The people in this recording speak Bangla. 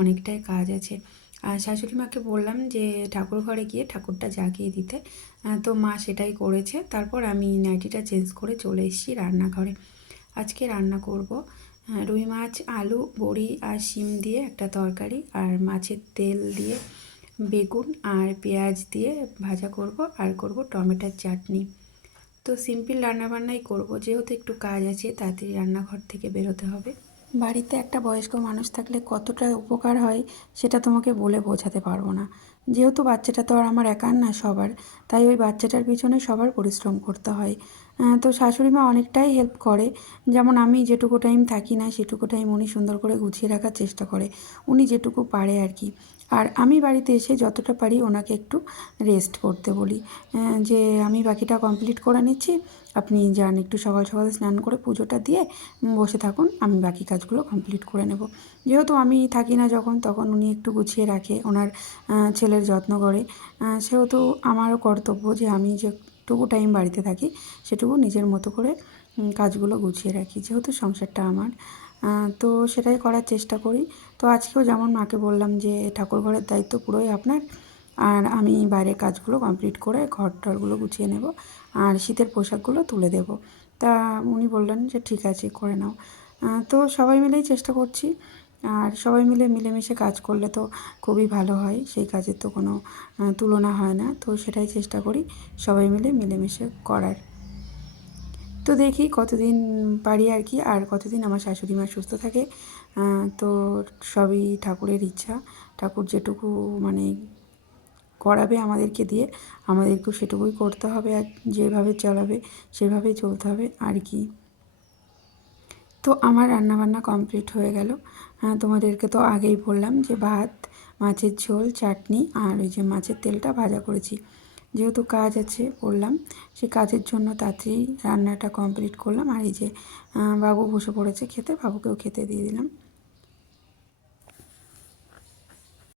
অনেকটাই কাজ আছে। আর শাশুড়ি মাকে বললাম যে ঠাকুর ঘরে গিয়ে ঠাকুরটা জাগিয়ে দিতে। তো মা সেটাই করেছে। তারপর আমি নাইটিটা চেঞ্জ করে চলে এসেছি রান্নাঘরে। আজকে রান্না করব রুই মাছ, আলু, বড়ি আর শিম দিয়ে একটা তরকারি, আর মাছের তেল দিয়ে বেগুন আর পেঁয়াজ দিয়ে ভাজা করব, আর করব টমেটোর চাটনি। তো সিম্পল রান্নাবান্নাই করব, যেহেতু একটু কাজ আছে, তাড়াতাড়ি রান্নাঘর থেকে বেরোতে হবে। বাড়িতে একটা বয়স্ক মানুষ থাকলে কতটা উপকার হয় সেটা তোমাকে বলে বোঝাতে পারবো না। যেহেতু বাচ্চাটা তো আর আমার একার না, সবার, তাই ওই বাচ্চাটার পিছনে সবার পরিশ্রম করতে হয়। তো শাশুড়ি মা অনেকটাই হেল্প করে। যেমন আমি যেটুকু টাইম থাকি না সেটুকু টাইম উনি সুন্দর করে গুছিয়ে রাখার চেষ্টা করে, উনি যেটুকু পারে আর কি। আর আমি বাড়িতে এসে যতটা পারি ওনাকে একটু রেস্ট করতে বলি, যে আমি বাকিটা কমপ্লিট করে নিচ্ছি, আপনি যান একটু সকাল সকাল স্নান করে পুজোটা দিয়ে বসে থাকুন, আমি বাকি কাজগুলো কমপ্লিট করে নেব। যেহেতু আমি থাকি না যখন, তখন উনি একটু গুছিয়ে রাখে, ওনার ছেলের যত্ন করে। সেহেতু আমারও কর্তব্য যে আমি যেটুকু টাইম বাড়িতে থাকি সেটুকু নিজের মতো করে কাজগুলো গুছিয়ে রাখি, যেহেতু সংসারটা আমার। তো সেটাই করার চেষ্টা করি। তো আজকেও যেমন মাকে বললাম যে ঠাকুর ঘরের দায়িত্ব পুরোই আপনার, আর আমি বাইরের কাজগুলো কমপ্লিট করে ঘর টরগুলো গুছিয়ে নেব, আর শীতের পোশাকগুলো তুলে দেব। তা উনি বললেন যে ঠিক আছে, করে নাও। তো সবাই মিলেই চেষ্টা করছি, আর সবাই মিলে মিলেমিশে কাজ করলে তো খুবই ভালো হয়, সেই কাজের তো কোনো তুলনা হয় না। তো সেটাই চেষ্টা করি সবাই মিলে মিলেমিশে করার। তো দেখি কতদিন পারি আর কি, আর কতদিন আমার শাশুড়ি মা সুস্থ থাকে। তো সবই ঠাকুরের ইচ্ছা, ঠাকুর যেটুকু মানে করাবে আমাদেরকে দিয়ে, আমাদেরকেও সেটুকুই করতে হবে, আর যেভাবে চালাবে সেভাবেই চলতে হবে আর কি। তো আমার রান্নাবান্না কমপ্লিট হয়ে গেল। তোমাদেরকে তো আগেই বললাম যে ভাত, মাছের ঝোল, চাটনি, আর ওই যে মাছের তেলটা ভাজা করেছি। যেহেতু কাজ আছে বললাম, সেই কাজের জন্য তাড়াতাড়ি রান্নাটা কমপ্লিট করলাম। আর এই যে বাবু বসে পড়েছে খেতে, বাবুকেও খেতে দিয়ে দিলাম।